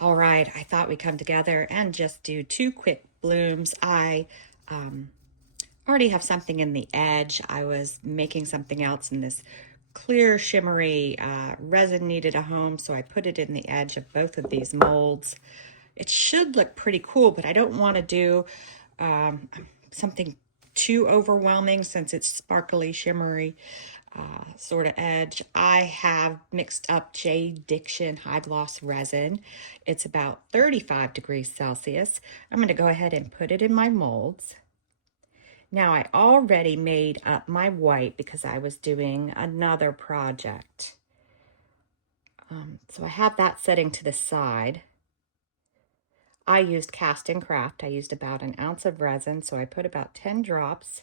All right, I thought we'd come together and just do two quick blooms. I already have something in the edge. I was making something else, and this clear shimmery resin needed a home, so I put it in the edge of both of these molds. It should look pretty cool, but I don't want to do something too overwhelming since it's sparkly, shimmery sort of edge. I have mixed up JDiction high gloss resin. It's about 35 degrees Celsius. I'm going to go ahead and put it in my molds. Now I already made up my white because I was doing another project. So I have that setting to the side. I used CastinCraft. I used about an ounce of resin, so I put about 10 drops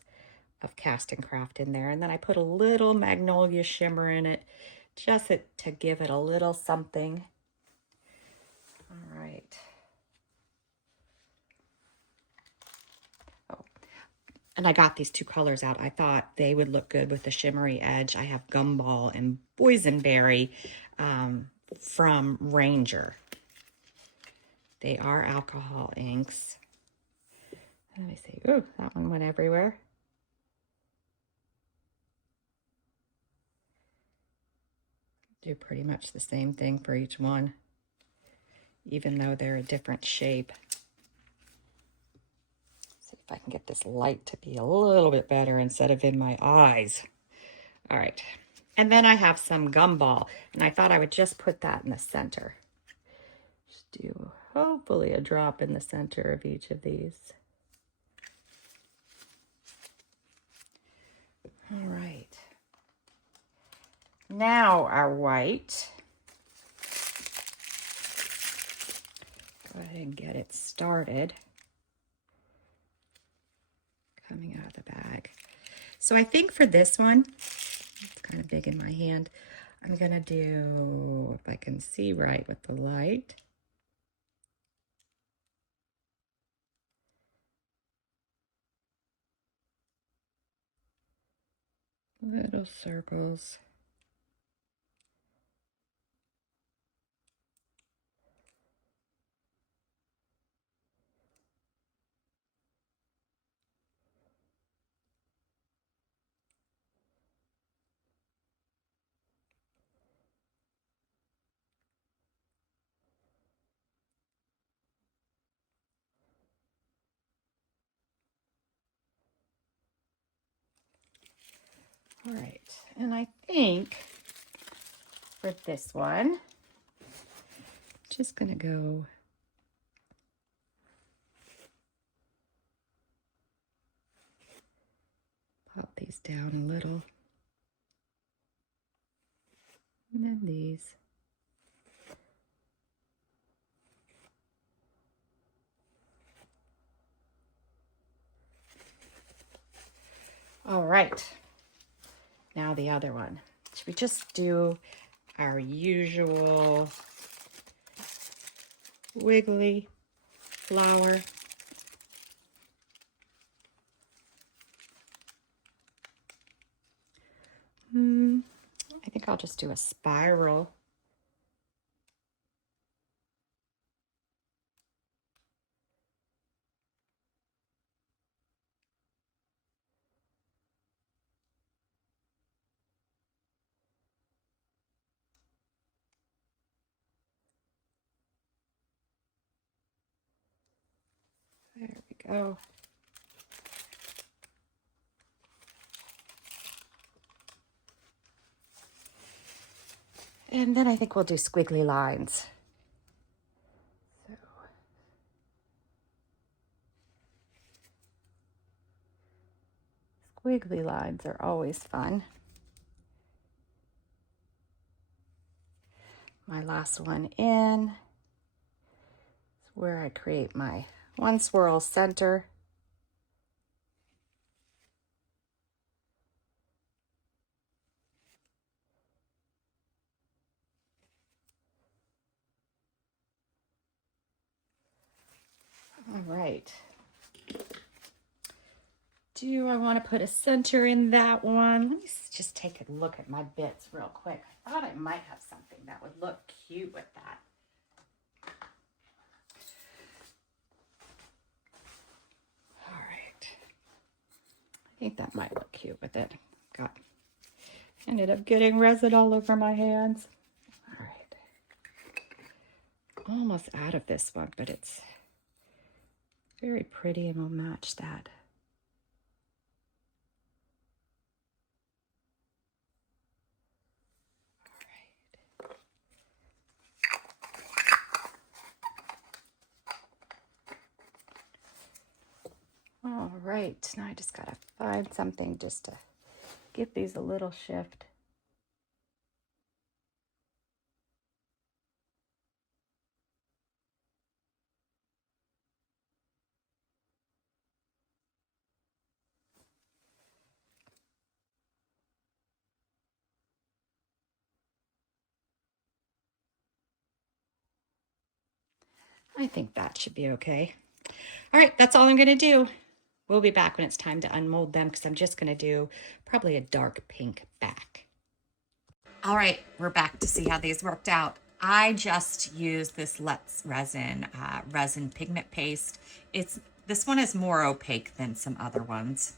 of CastinCraft in there, and then I put a little magnolia shimmer in it just to give it a little something. All right. Oh, and I got these two colors out. I thought they would look good with the shimmery edge. I have Gumball and Boysenberry from Ranger. They are alcohol inks. Let me see. Ooh, that one went everywhere. Do pretty much the same thing for each one, even though they're a different shape. See if I can get this light to be a little bit better instead of in my eyes. All right. And then I have some Gumball, and I thought I would just put that in the center. Just do hopefully a drop in the center of each of these. All right. Now our white. Go ahead and get it started. Coming out of the bag. So I think for this one, it's kind of big in my hand, I'm gonna do, if I can see right with the light, little circles. All right, and I think for this one, just gonna go pop these down a little, and then these. All right, now the other one. Should we just do our usual wiggly flower? I think I'll just do a spiral. There we go. And then I think we'll do squiggly lines. So, squiggly lines are always fun. My last one in is where I create my one swirl center. All right. Do I want to put a center in that one? Let me just take a look at my bits real quick. I thought I might have something that would look cute with that. think that might look cute with it. Ended up getting resin all over my hands. All right. Almost out of this one, but it's very pretty and will match that. All right, now I just gotta find something just to give these a little shift. I think that should be okay. All right, that's all I'm gonna do. We'll be back when it's time to unmold them because I'm just gonna do probably a dark pink back. All right, we're back to see how these worked out. I just used this resin pigment paste. This one is more opaque than some other ones.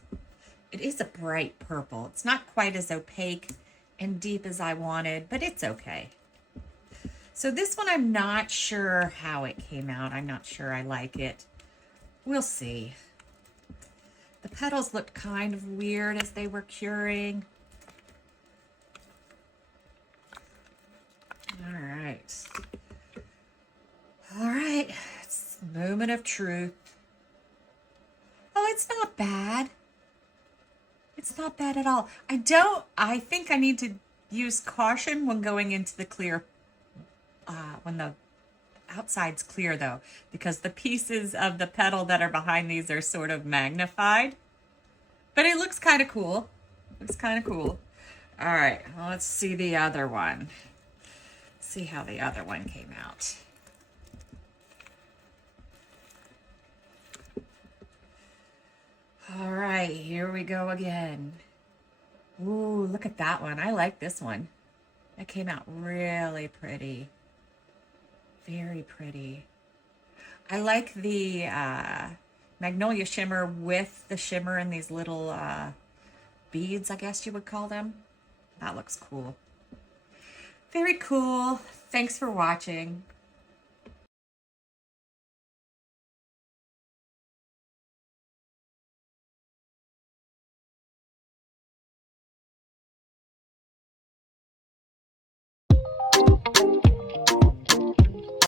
It is a bright purple. It's not quite as opaque and deep as I wanted, but it's okay. So this one, I'm not sure how it came out. I'm not sure I like it. We'll see. The petals looked kind of weird as they were curing. All right. All right, it's the moment of truth. Oh, it's not bad. It's not bad at all. I think I need to use caution when going into the clear, when the outside's clear though, because the pieces of the petal that are behind these are sort of magnified. But it looks kind of cool. Looks kind of cool. All right, well, let's see the other one. See how the other one came out. All right, here we go again. Ooh, look at that one. I like this one. That came out really pretty. Very pretty. I like the magnolia shimmer with the shimmer and these little beads, I guess you would call them. That looks cool. Very cool. Thanks for watching.